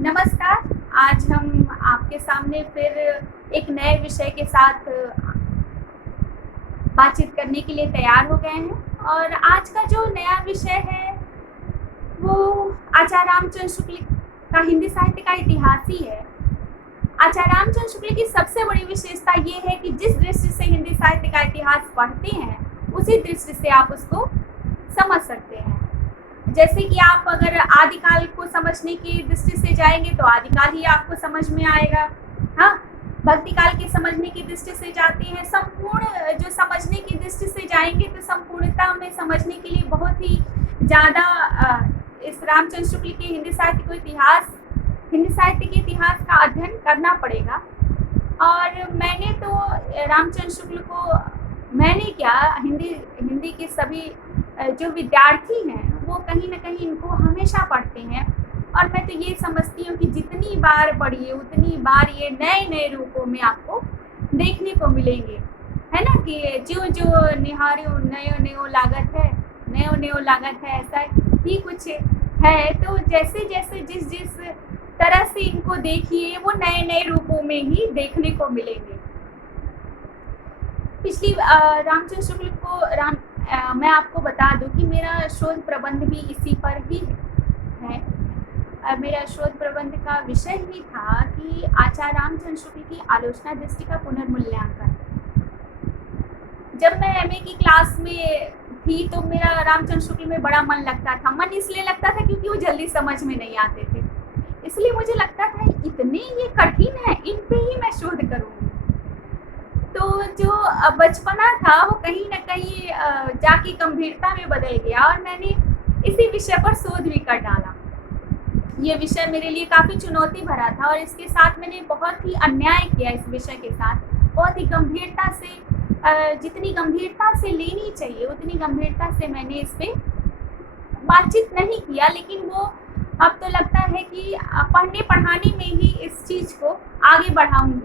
नमस्कार। आज हम आपके सामने फिर एक नए विषय के साथ बातचीत करने के लिए तैयार हो गए हैं और आज का जो नया विषय है वो आचार्य रामचंद्र शुक्ल का हिंदी साहित्य का इतिहास ही है। आचार्य रामचंद्र शुक्ल की सबसे बड़ी विशेषता ये है कि जिस दृष्टि से हिंदी साहित्य का इतिहास पढ़ते हैं उसी दृष्टि से आप उसको समझ सकते हैं। जैसे कि आप अगर आदिकाल को समझने की दृष्टि से जाएंगे तो आदिकाल ही आपको समझ में आएगा। हाँ, भक्तिकाल के समझने की दृष्टि से जाते हैं, संपूर्ण जो समझने की दृष्टि से जाएंगे तो संपूर्णता में समझने के लिए बहुत ही ज़्यादा इस रामचंद्र शुक्ल के हिंदी साहित्य के इतिहास का अध्ययन करना पड़ेगा। और मैंने तो रामचंद्र शुक्ल को हिंदी के सभी जो विद्यार्थी हैं वो कहीं ना कहीं इनको हमेशा पढ़ते हैं और मैं तो ये समझती हूँ कि जितनी बार पढ़िए उतनी बार ये नए नए रूपों में आपको देखने को मिलेंगे, है ना। कि जो जो निहारो नयो नयो लागत है ऐसा ही कुछ है। तो जैसे जैसे जिस तरह से इनको देखिए वो नए नए रूपों में ही देखने को मिलेंगे। पिछली रामचंद्र शुक्ल को मैं आपको बता दूं कि मेरा शोध प्रबंध भी इसी पर ही है। मेरा शोध प्रबंध का विषय ही था कि आचार्य रामचंद्र शुक्ल की आलोचना दृष्टि का पुनर्मूल्यांकन। जब मैं एमए की क्लास में थी तो मेरा रामचंद्र शुक्ल में बड़ा मन लगता था। मन इसलिए लगता था क्योंकि वो जल्दी समझ में नहीं आते थे, इसलिए मुझे लगता था इतने ये कठिन है, इन पे ही मैं शोध करूँगी। तो जो बचपना था वो कहीं ना कहीं जाके गंभीरता में बदल गया और मैंने इसी विषय पर शोध भी कर डाला। ये विषय मेरे लिए काफ़ी चुनौती भरा था और इसके साथ मैंने बहुत ही अन्याय किया। इस विषय के साथ बहुत ही गंभीरता से, जितनी गंभीरता से लेनी चाहिए उतनी गंभीरता से मैंने इस पर बातचीत नहीं किया। लेकिन वो अब तो लगता है कि पढ़ने पढ़ाने में ही इस चीज़ को आगे बढ़ाऊंगी।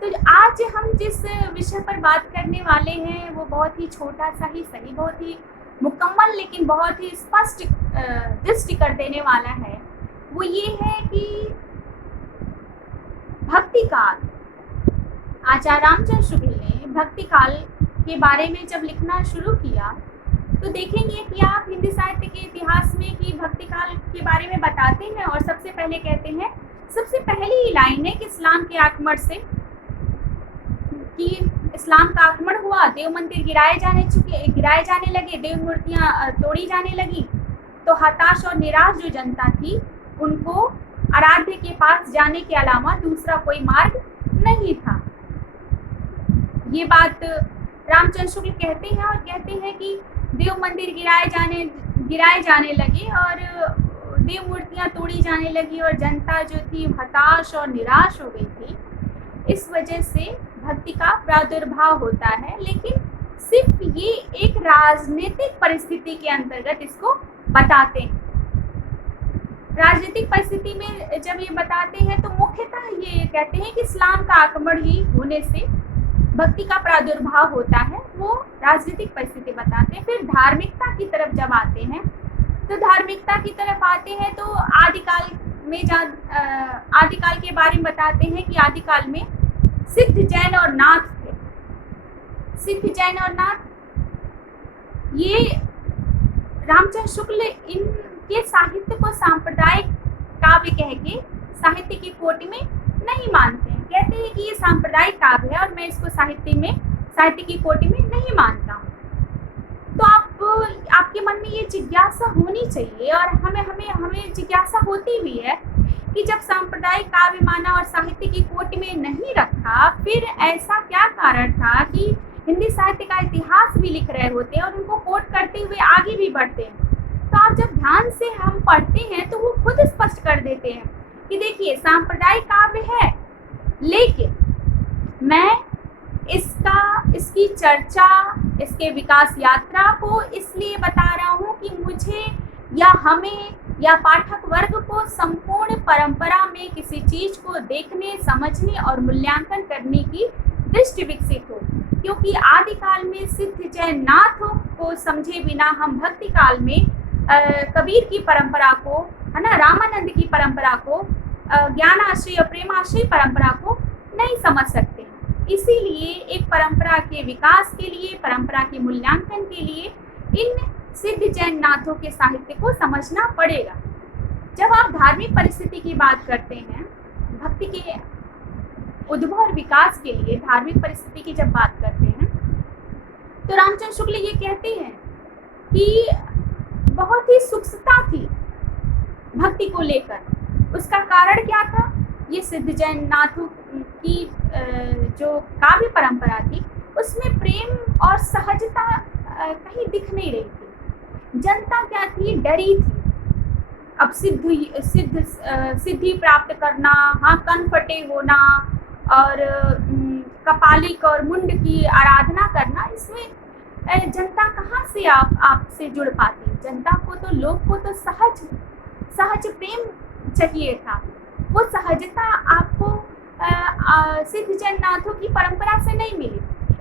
तो आज हम जिस विषय पर बात करने वाले हैं वो बहुत ही छोटा सा ही सही, बहुत ही मुकम्मल लेकिन बहुत ही स्पष्ट दृष्टि कर देने वाला है। वो ये है कि भक्ति काल। आचार्य रामचंद्र शुक्ल ने भक्ति काल के बारे में जब लिखना शुरू किया तो देखेंगे कि आप हिंदी साहित्य के इतिहास में कि भक्ति काल के बारे में बताते हैं और सबसे पहले कहते हैं, सबसे पहली ही लाइन है कि इस्लाम के आक्रमण से कि इस्लाम का आक्रमण हुआ, देव मंदिर गिराए जाने लगे, देव मूर्तियाँ तोड़ी जाने लगी, तो हताश और निराश जो जनता थी उनको आराध्य के पास जाने के अलावा दूसरा कोई मार्ग नहीं था। ये बात रामचंद्र शुक्ल कहते हैं और कहते हैं कि देव मंदिर गिराए जाने लगे और देव मूर्तियाँ तोड़ी जाने लगी और जनता जो थी हताश और निराश हो गई थी। इस वजह से भक्ति का प्रादुर्भाव होता है। लेकिन सिर्फ ये एक राजनीतिक परिस्थिति के अंतर्गत इसको बताते हैं। राजनीतिक परिस्थिति में जब ये बताते हैं तो मुख्यतः ये कहते हैं कि इस्लाम का आक्रमण ही होने से भक्ति का प्रादुर्भाव होता है, वो राजनीतिक परिस्थिति बताते हैं। फिर धार्मिकता की तरफ जब आते हैं तो धार्मिकता की तरफ आते हैं तो आदिकाल के बारे में बताते हैं कि आदिकाल में सिद्ध जैन और नाथ थे। सिद्ध जैन और नाथ ये रामचंद्र शुक्ल इनके साहित्य को सांप्रदायिक काव्य कह के साहित्य की कोटि में नहीं मानते हैं। कहते हैं कि ये सांप्रदायिक काव्य है और मैं इसको साहित्य की कोटि में नहीं मानता हूँ। तो आपके मन में ये जिज्ञासा होनी चाहिए और हमें जिज्ञासा होती भी है कि जब सांप्रदायिक काव्य माना और साहित्य की कोटि में नहीं रखा, फिर ऐसा क्या कारण था कि हिंदी साहित्य का इतिहास भी लिख रहे होते हैं और उनको कोट करते हुए आगे भी बढ़ते हैं। तो आप जब ध्यान से हम पढ़ते हैं तो वो खुद स्पष्ट कर देते हैं कि देखिए सांप्रदायिक काव्य है, लेकिन मैं इसकी चर्चा, इसके विकास यात्रा को इसलिए बता रहा हूँ कि मुझे या हमें या पाठक वर्ग को संपूर्ण परंपरा में किसी चीज को देखने, समझने और मूल्यांकन करने की दृष्टि विकसित हो। क्योंकि आदिकाल में सिद्ध जैन नाथ को समझे बिना हम भक्ति काल में कबीर की परंपरा को, है ना, रामानंद की परंपरा को, ज्ञान आश्रय और प्रेम आश्रय परंपरा को नहीं समझ सकते। इसीलिए एक परंपरा के विकास के लिए, परंपरा के मूल्यांकन के लिए इन सिद्ध जैन नाथों के साहित्य को समझना पड़ेगा। जब आप धार्मिक परिस्थिति की बात करते हैं, भक्ति के उद्भव और विकास के लिए धार्मिक परिस्थिति की जब बात करते हैं, तो रामचंद्र शुक्ल ये कहते हैं कि बहुत ही सूक्ष्मता थी भक्ति को लेकर। उसका कारण क्या था? ये सिद्ध जैन नाथों की जो काव्य परंपरा थी, उसमें प्रेम और सहजता कहीं दिख नहीं रही थी। जनता क्या थी? डरी थी। अब सिद्धि प्राप्त करना, हाँ, कन फटे होना और कपालिक और मुंड की आराधना करना, इसमें जनता कहाँ से आपसे जुड़ पाती? जनता को तो, लोग को तो सहज प्रेम चाहिए था। वो सहजता आपको सिद्ध जैन नाथों की परंपरा से नहीं मिली।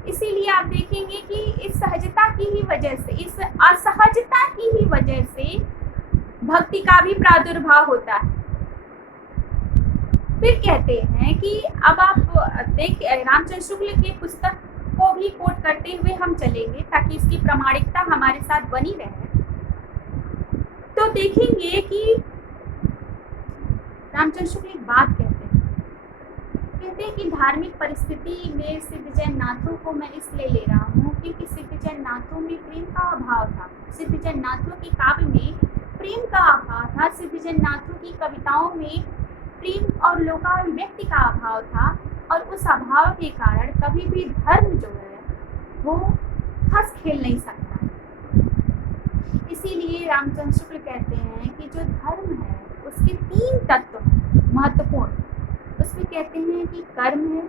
इसीलिए आप देखेंगे कि इस सहजता की ही वजह से, इस असहजता की ही वजह से भक्ति का भी प्रादुर्भाव होता है। फिर कहते हैं कि अब आप रामचंद्र शुक्ल के पुस्तक को भी कोट करते हुए हम चलेंगे ताकि इसकी प्रामाणिकता हमारे साथ बनी रहे। तो देखेंगे कि रामचंद्र शुक्ल एक बात कहते हैं कि धार्मिक परिस्थिति में सिद्ध जैन नाथों को मैं इसलिए ले रहा हूँ क्योंकि सिद्ध जैन नाथों में प्रेम का अभाव था। सिद्ध जैन नाथों की काव्य में प्रेम का अभाव था। सिद्ध जैन नाथों की कविताओं में प्रेम और लोकाभिव्यक्ति का अभाव था, और उस अभाव के कारण कभी भी धर्म जो है वो हंस खेल नहीं सकता। इसीलिए रामचंद्र शुक्ल कहते हैं कि जो धर्म है उसके 3 तत्व महत्वपूर्ण। उसमें कहते हैं कि कर्म है,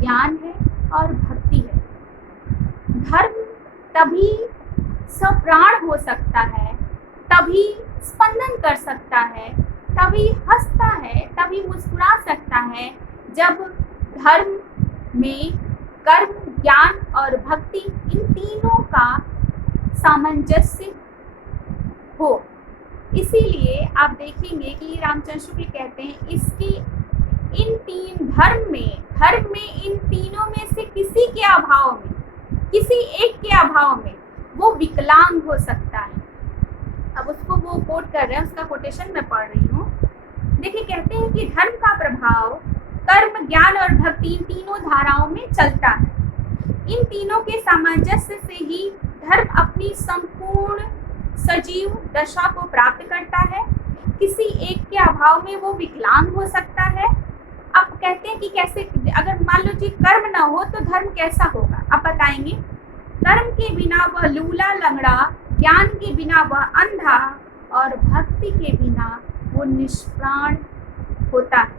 ज्ञान है और भक्ति है। धर्म तभी सप्राण हो सकता है, तभी स्पंदन कर सकता है, तभी हंसता है, तभी मुस्कुरा सकता है, जब धर्म में कर्म, ज्ञान और भक्ति, इन तीनों का सामंजस्य हो। इसीलिए आप देखेंगे कि रामचंद्र शुक्ल कहते हैं इसकी इन 3 धर्म में इन तीनों में से किसी के अभाव में, किसी एक के अभाव में वो विकलांग हो सकता है। अब उसको वो कोट कर रहे हैं, उसका कोटेशन मैं पढ़ रही हूँ। देखिए, कहते हैं कि धर्म का प्रभाव कर्म, ज्ञान और भक्ति, इन तीनों धाराओं में चलता है। इन तीनों के सामंजस्य से ही धर्म अपनी संपूर्ण सजीव दशा को प्राप्त करता है। किसी एक के अभाव में वो विकलांग हो सकता है। अब कहते हैं कि कैसे, अगर मान लो जी कर्म ना हो तो धर्म कैसा होगा? आप बताएंगे। कर्म के बिना वह लूला लंगड़ा, ज्ञान के बिना वह अंधा और भक्ति के बिना वो निष्प्राण होता है।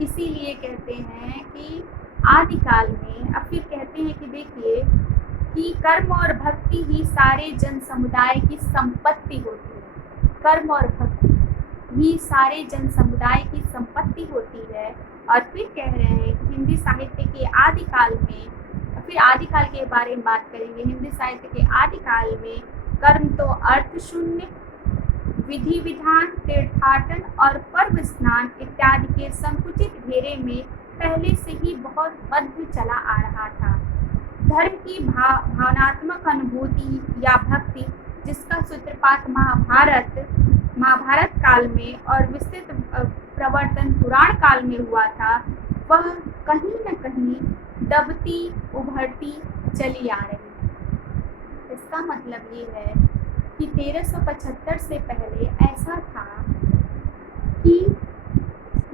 इसीलिए कहते हैं कि आदिकाल में, अब फिर कहते हैं कि देखिए कि कर्म और भक्ति ही सारे जन समुदाय की संपत्ति होती है। कर्म और भक्ति ही सारे जन समुदाय की संपत्ति होती है। और फिर कह रहे हैं कि हिंदी साहित्य के आदिकाल में, फिर आदिकाल के बारे में बात करेंगे। हिंदी साहित्य के आदिकाल में कर्म तो अर्थ शून्य, विधि विधान, तीर्थाटन और पर्व स्नान इत्यादि के संकुचित घेरे में पहले से ही बहुत बद्ध चला आ रहा था। धर्म की भावनात्मक अनुभूति या भक्ति, जिसका सूत्रपात महाभारत काल में और विस्तृत प्रवर्तन पुराण काल में हुआ था, वह कहीं न कहीं दबती उभरती चली आ रही है। इसका मतलब ये है कि 1375 से पहले ऐसा था कि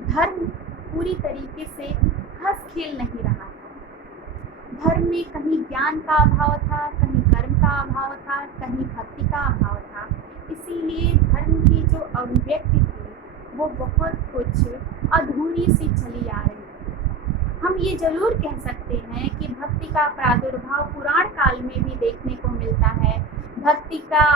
धर्म पूरी तरीके से हंस खेल नहीं रहा था। धर्म में कहीं ज्ञान का अभाव था, कहीं कर्म का अभाव था, कहीं भक्ति का अभाव था। इसीलिए धर्म की जो अभिव्यक्ति थी वो बहुत कुछ अधूरी सी चली आ रही है। हम ये जरूर कह सकते हैं कि भक्ति का प्रादुर्भाव पुराण काल में भी देखने को मिलता है। भक्ति का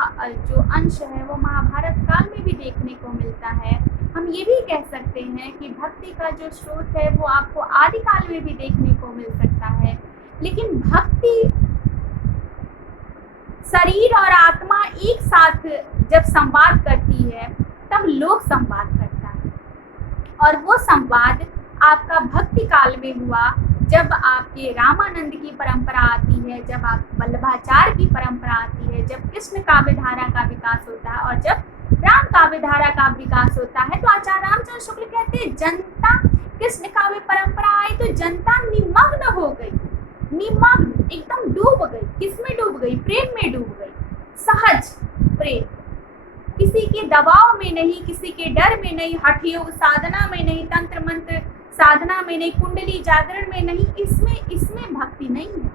जो अंश है वो महाभारत काल में भी देखने को मिलता है। हम ये भी कह सकते हैं कि भक्ति का जो स्रोत है वो आपको आदिकाल में भी देखने को मिल सकता है। लेकिन भक्ति शरीर और आत्मा एक साथ जब संवाद करती है तब लोक संवाद करता है। और वो संवाद आपका भक्ति काल में हुआ, जब आपके रामानंद की परंपरा आती है, जब आप वल्लभाचार्य की परंपरा आती है, जब कृष्ण काव्यधारा का विकास होता है और जब राम काव्यधारा का विकास होता है। तो आचार्य रामचंद्र शुक्ल कहते हैं जनता, कृष्ण काव्य परंपरा आई तो जनता निमग्न हो गई, निमग्न एकदम डूब गई। किसमें डूब गई? प्रेम में डूब गई। सहज प्रेम, किसी के दबाव में नहीं, किसी के डर में नहीं, हठ योग साधना में नहीं, तंत्र मंत्र साधना में नहीं, कुंडली जागरण में नहीं। इसमें भक्ति नहीं है,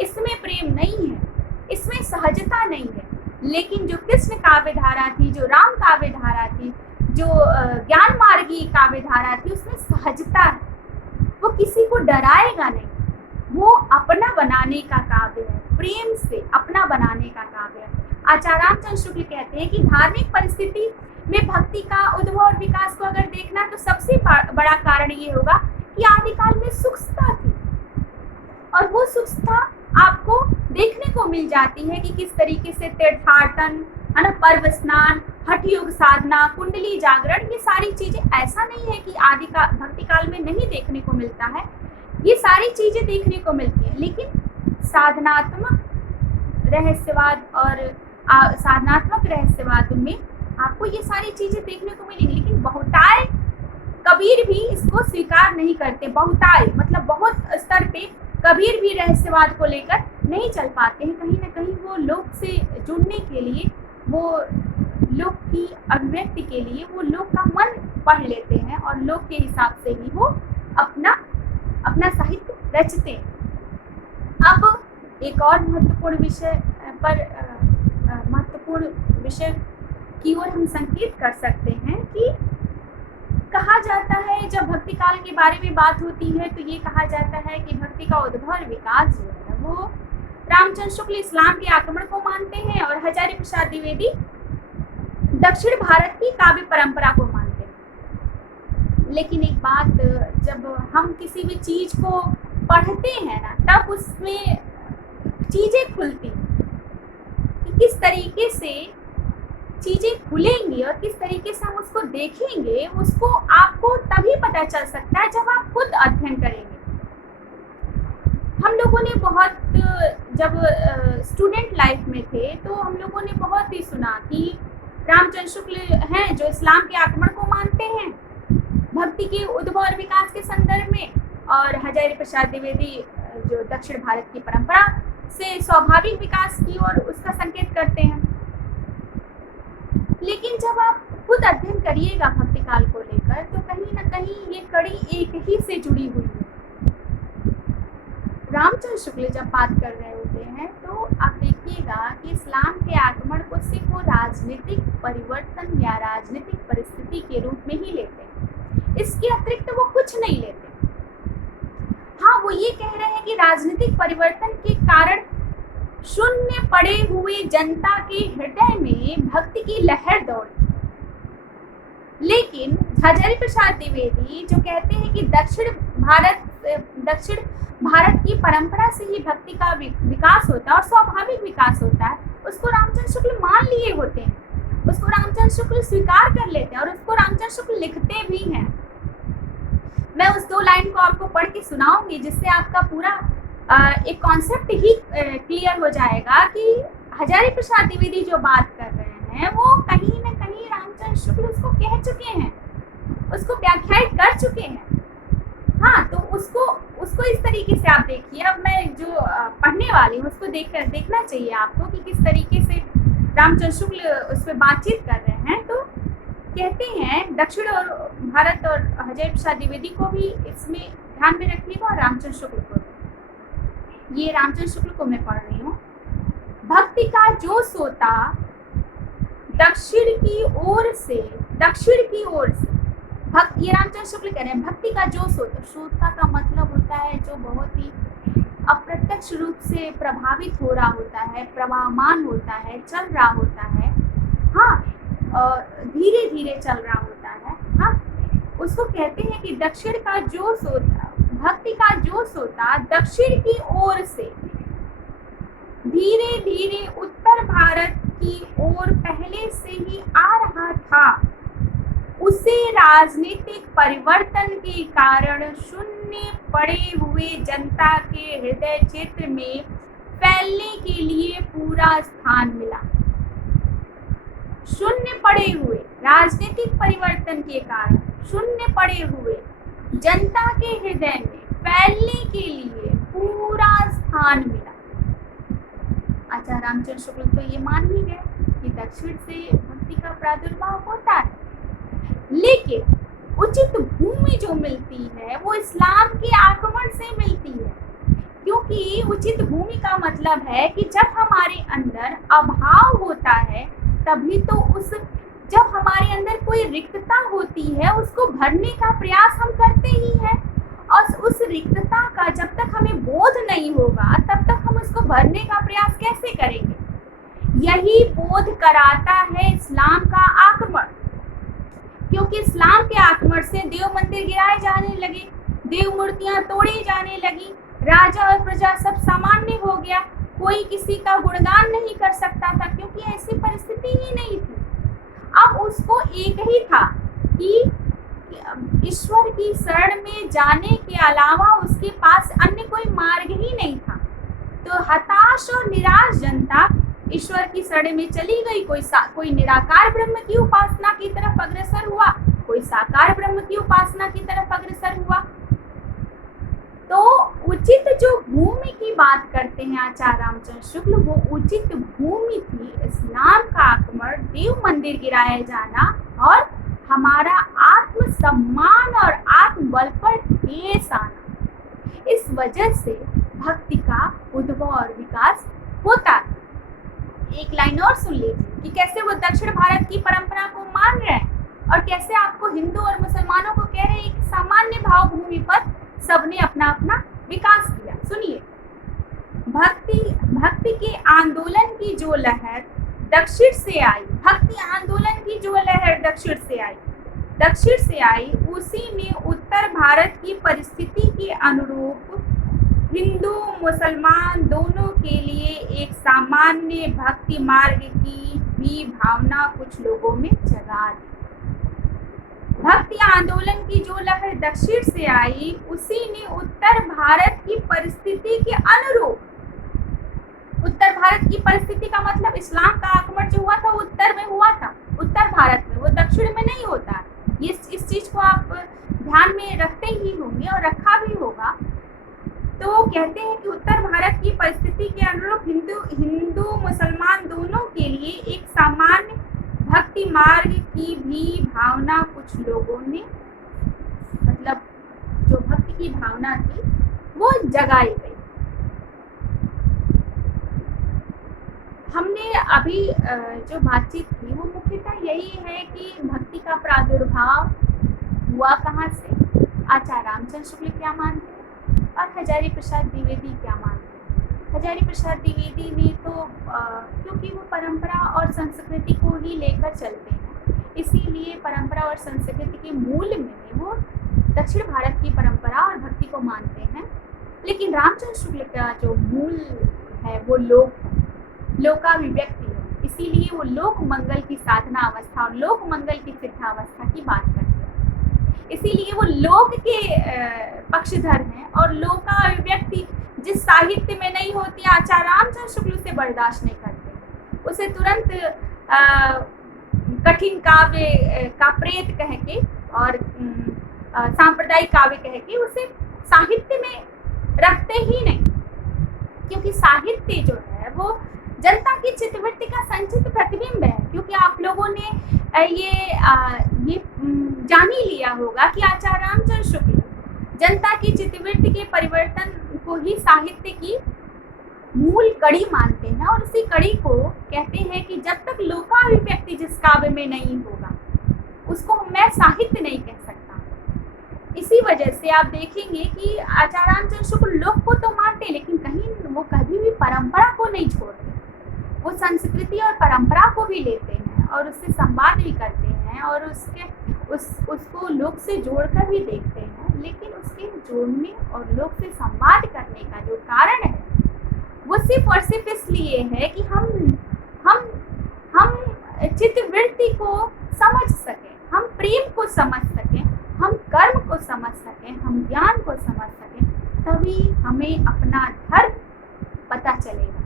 इसमें प्रेम नहीं है, इसमें सहजता नहीं है। लेकिन जो कृष्ण काव्य धारा थी, जो राम काव्य धारा थी, जो ज्ञान मार्गी काव्य धारा थी, उसमें सहजता है। वो किसी को डराएगा नहीं, वो अपना बनाने का काव्य है, प्रेम से अपना बनाने का काव्य है। आचार्य रामचंद्र शुक्ल कहते हैं कि धार्मिक परिस्थिति में भक्ति का उद्भव और विकास को अगर देखना तो सबसे बड़ा कारण ये होगा कि आदिकाल में सुखता थी, और वो सुखता आपको देखने को मिल जाती है कि किस तरीके से तीर्थाटन, है ना, पर्व स्नान, हठ योग साधना, कुंडली जागरण, ये सारी चीजें, ऐसा नहीं है कि आदि का भक्ति काल में नहीं देखने को मिलता है, ये सारी चीजें देखने को मिलती है। लेकिन साधनात्मक रहस्यवाद और साधनात्मक रहस्यवाद में आपको ये सारी चीजें देखने को मिलेंगी। लेकिन बहुताय कबीर भी इसको स्वीकार नहीं करते। बहुताय मतलब बहुत स्तर पे कबीर भी रहस्यवाद को लेकर नहीं चल पाते हैं। कहीं ना कहीं वो लोक से जुड़ने के लिए, वो लोक की अभिव्यक्ति के लिए वो लोक का मन पढ़ लेते हैं और लोक के हिसाब से ही वो अपना साहित्य रचते हैं। अब एक और महत्वपूर्ण विषय की ओर हम संकेत कर सकते हैं कि कहा जाता है, जब भक्ति काल के बारे में बात होती है तो ये कहा जाता है कि भक्ति का उद्भव और विकास जो है वो रामचंद्र शुक्ल इस्लाम के आक्रमण को मानते हैं और हजारी प्रसाद द्विवेदी दक्षिण भारत की काव्य परंपरा को मानते हैं। लेकिन एक बात, जब हम किसी भी चीज को पढ़ते हैं ना, तब उसमें चीजें खुलती कि किस तरीके से चीजें खुलेंगी और किस तरीके से हम उसको देखेंगे, उसको आपको तभी पता चल सकता है जब आप खुद अध्ययन करेंगे। हम लोगों ने बहुत, जब स्टूडेंट लाइफ में थे तो हम लोगों ने बहुत ही सुना कि रामचंद्र शुक्ल हैं जो इस्लाम के आक्रमण को मानते हैं भक्ति के उद्भव और विकास के संदर्भ में, और हजारी प्रसाद द्विवेदी जो दक्षिण भारत की परंपरा से स्वाभाविक विकास की ओर उसका संकेत करते हैं। लेकिन जब आप खुद अध्ययन करिएगा भक्ति काल को लेकर तो कहीं ना कहीं ये कड़ी एक ही से जुड़ी हुई है। रामचंद्र शुक्ल जब बात कर रहे होते हैं तो आप देखिएगा कि इस्लाम के आक्रमण को सिर्फ वो राजनीतिक परिवर्तन या राजनीतिक परिस्थिति के रूप में ही लेते हैं, इसके अतिरिक्त वो कुछ नहीं लेते। हाँ, वो ये कह रहे हैं कि राजनीतिक परिवर्तन के कारण शून्य पड़े हुए जनता के हृदय में भक्ति की लहर दौड़ी। लेकिन हजारी प्रसाद द्विवेदी जो कहते हैं कि दक्षिण भारत की परंपरा से ही भक्ति का विकास होता है और स्वाभाविक विकास होता है, उसको रामचंद्र शुक्ल मान लिए होते हैं, उसको रामचंद्र शुक्ल स्वीकार कर लेते हैं और उसको रामचंद्र शुक्ल लिखते भी हैं। मैं उस 2 लाइन को आपको पढ़ के सुनाऊंगी जिससे आपका पूरा एक कॉन्सेप्ट ही क्लियर हो जाएगा कि हजारी प्रसाद द्विवेदी जो बात कर रहे हैं वो कहीं ना कहीं रामचंद्र शुक्ल उसको कह चुके हैं, उसको व्याख्यायित कर चुके हैं। हाँ, तो उसको इस तरीके से आप देखिए। अब मैं जो पढ़ने वाली हूँ उसको देखना चाहिए आपको कि किस तरीके से रामचंद्र शुक्ल उस पर बातचीत कर रहे हैं। तो कहते हैं दक्षिण और भारत और हजारी प्रसाद द्विवेदी को भी इसमें ध्यान में रखिएगा और रामचंद्र शुक्ल को। ये रामचंद्र शुक्ल को मैं पढ़ रही हूँ। भक्ति का जो सोता दक्षिण की ओर से ये रामचंद्र शुक्ल कह रहे हैं, भक्ति का जो सोता का मतलब होता है जो बहुत ही अप्रत्यक्ष रूप से प्रभावित हो रहा होता है, प्रवाहमान होता है, चल रहा होता है। हाँ, धीरे धीरे चल रहा होता है। हाँ, उसको कहते हैं कि दक्षिण का जो सोता, भक्ति का जो सोता दक्षिण की ओर से धीरे धीरे उत्तर भारत की ओर पहले से ही आ रहा था, उसे राजनीतिक परिवर्तन के कारण शून्य पड़े हुए जनता के हृदय क्षेत्र में फैलने के लिए पूरा स्थान मिला। शून्य पड़े हुए, राजनीतिक परिवर्तन के कारण शून्य पड़े हुए जनता के हृदय में फैलने के लिए पूरा स्थान मिला। आचार्य रामचंद्र शुक्ल तो ये मान ही गए कि दक्षिण से भक्ति का प्रादुर्भाव होता है, लेकिन उचित भूमि जो मिलती है वो इस्लाम के आक्रमण से मिलती है। क्योंकि उचित भूमि का मतलब है कि जब हमारे अंदर अभाव होता है तभी तो जब हमारे अंदर कोई रिक्तता होती है उसको भरने का प्रयास हम करते ही हैं, और उस रिक्तता का जब तक हमें बोध नहीं होगा तब तक हम उसको भरने का प्रयास कैसे करेंगे। यही बोध कराता है इस्लाम का आक्रमण, क्योंकि इस्लाम के आक्रमण से देव मंदिर गिराए जाने लगे, देव मूर्तियां तोड़ी जाने लगी, राजा और प्रजा सब सामान्य हो गया, कोई किसी का गुणगान नहीं कर सकता था क्योंकि ऐसी परिस्थिति ही नहीं थी। अब उसको एक ही था कि ईश्वर की शरण में जाने के अलावा उसके पास अन्य कोई मार्ग ही नहीं था। तो हताश और निराश जनता ईश्वर की शरण में चली गई। कोई निराकार ब्रह्म की उपासना की तरफ अग्रसर हुआ, कोई साकार ब्रह्म की उपासना की तरफ अग्रसर हुआ। तो उचित जो भूमि की बात करते हैं आचार्य रामचंद्र शुक्ल, वो उचित भूमि थी इस्लाम का आक्रमण, देव मंदिर गिराया जाना और हमारा आत्म सम्मान और आत्मबल पर ठेस आना। इस वजह से भक्ति का उद्भव और विकास होता है। एक लाइन और सुन लीजिए कि कैसे वो दक्षिण भारत की परंपरा को मान रहे हैं और कैसे आपको हिंदू और मुसलमानों को कह रहे हैं कि सामान्य भाव भूमि पर सबने अपना अपना विकास किया। सुनिए, भक्ति के आंदोलन की जो लहर दक्षिण से आई, भक्ति आंदोलन की जो लहर दक्षिण से आई, उसी ने उत्तर भारत की परिस्थिति के अनुरूप हिंदू मुसलमान दोनों के लिए एक सामान्य भक्ति मार्ग की भी भावना कुछ लोगों में जगा दी। भक्ति आंदोलन की जो लहर दक्षिण से आई, उसी ने उत्तर भारत की परिस्थिति के अनुरूप, उत्तर भारत की परिस्थिति का मतलब इस्लाम का आक्रमण जो हुआ था वो उत्तर में हुआ था, उत्तर भारत में, वो दक्षिण में नहीं होता। इस चीज को आप ध्यान में रखते ही होंगे और रखा भी होगा। तो कहते हैं कि उत्तर भारत की परिस्थिति के अनुरूप हिंदू मुसलमान दोनों के लिए एक सामान्य भक्ति मार्ग की भी भावना कुछ लोगों ने, मतलब जो भक्ति की भावना थी वो जगाई गई। हमने अभी जो बातचीत की वो मुख्यतः यही है कि भक्ति का प्रादुर्भाव हुआ कहाँ से, आचार्य रामचंद्र शुक्ल क्या मानते हैं और हजारी प्रसाद द्विवेदी क्या मानते हैं। हजारी प्रसाद द्विवेदी ने तो क्योंकि वो परंपरा और संस्कृति को ही लेकर चलते हैं, इसीलिए परंपरा और संस्कृति के मूल में वो दक्षिण भारत की परंपरा और भक्ति को मानते हैं। लेकिन रामचंद्र शुक्ल का जो मूल है वो लोकाभिव्यक्ति है, इसीलिए वो लोक मंगल की साधना अवस्था और लोक मंगल की सिद्धावस्था की बात करते हैं। इसीलिए वो लोक के पक्षधर हैं और लोकाभिव्यक्ति जिस साहित्य में नहीं होती, आचार्य रामचंद्र शुक्ल उसे बर्दाश्त नहीं करते, उसे तुरंत कठिन काव्य का प्रेत कह के और सांप्रदायिक काव्य कह के उसे साहित्य में रखते ही नहीं, क्योंकि साहित्य जो है वो जनता की चित्तवृत्ति का संचित प्रतिबिंब है। क्योंकि आप लोगों ने ये जान ही लिया होगा कि आचार्य रामचंद्र शुक्ल जनता की चित्तवृत्ति के परिवर्तन को ही साहित्य की मूल कड़ी मानते हैं और उसी कड़ी को कहते हैं कि जब तक लोकाभिव्यक्ति जिस काव्य में नहीं होगा उसको मैं साहित्य नहीं कह सकता। इसी वजह से आप देखेंगे कि आचार्य रामचंद्र शुक्ल लोक को तो मानते लेकिन कहीं वो कभी भी परंपरा को नहीं छोड़ते, वो संस्कृति और परंपरा को भी लेते हैं और उससे संवाद भी करते हैं और उसको लोक से जोड़कर भी देखते हैं। लेकिन उसके जोड़ने और लोक से संवाद करने का जो कारण है वो सिर्फ और सिर्फ इसलिए है कि हम हम चित्तवृत्ति को समझ सकें, हम प्रेम को समझ सकें, हम कर्म को समझ सकें, हम ज्ञान को समझ सकें, तभी हमें अपना धर्म पता चलेगा।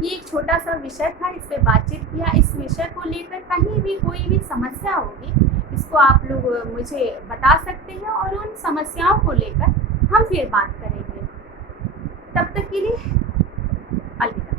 ये एक छोटा सा विषय था, इस पे बातचीत किया। इस विषय को लेकर कहीं भी कोई भी समस्या होगी, इसको आप लोग मुझे बता सकते हैं और उन समस्याओं को लेकर हम फिर बात करेंगे। तब तक के लिए अलविदा।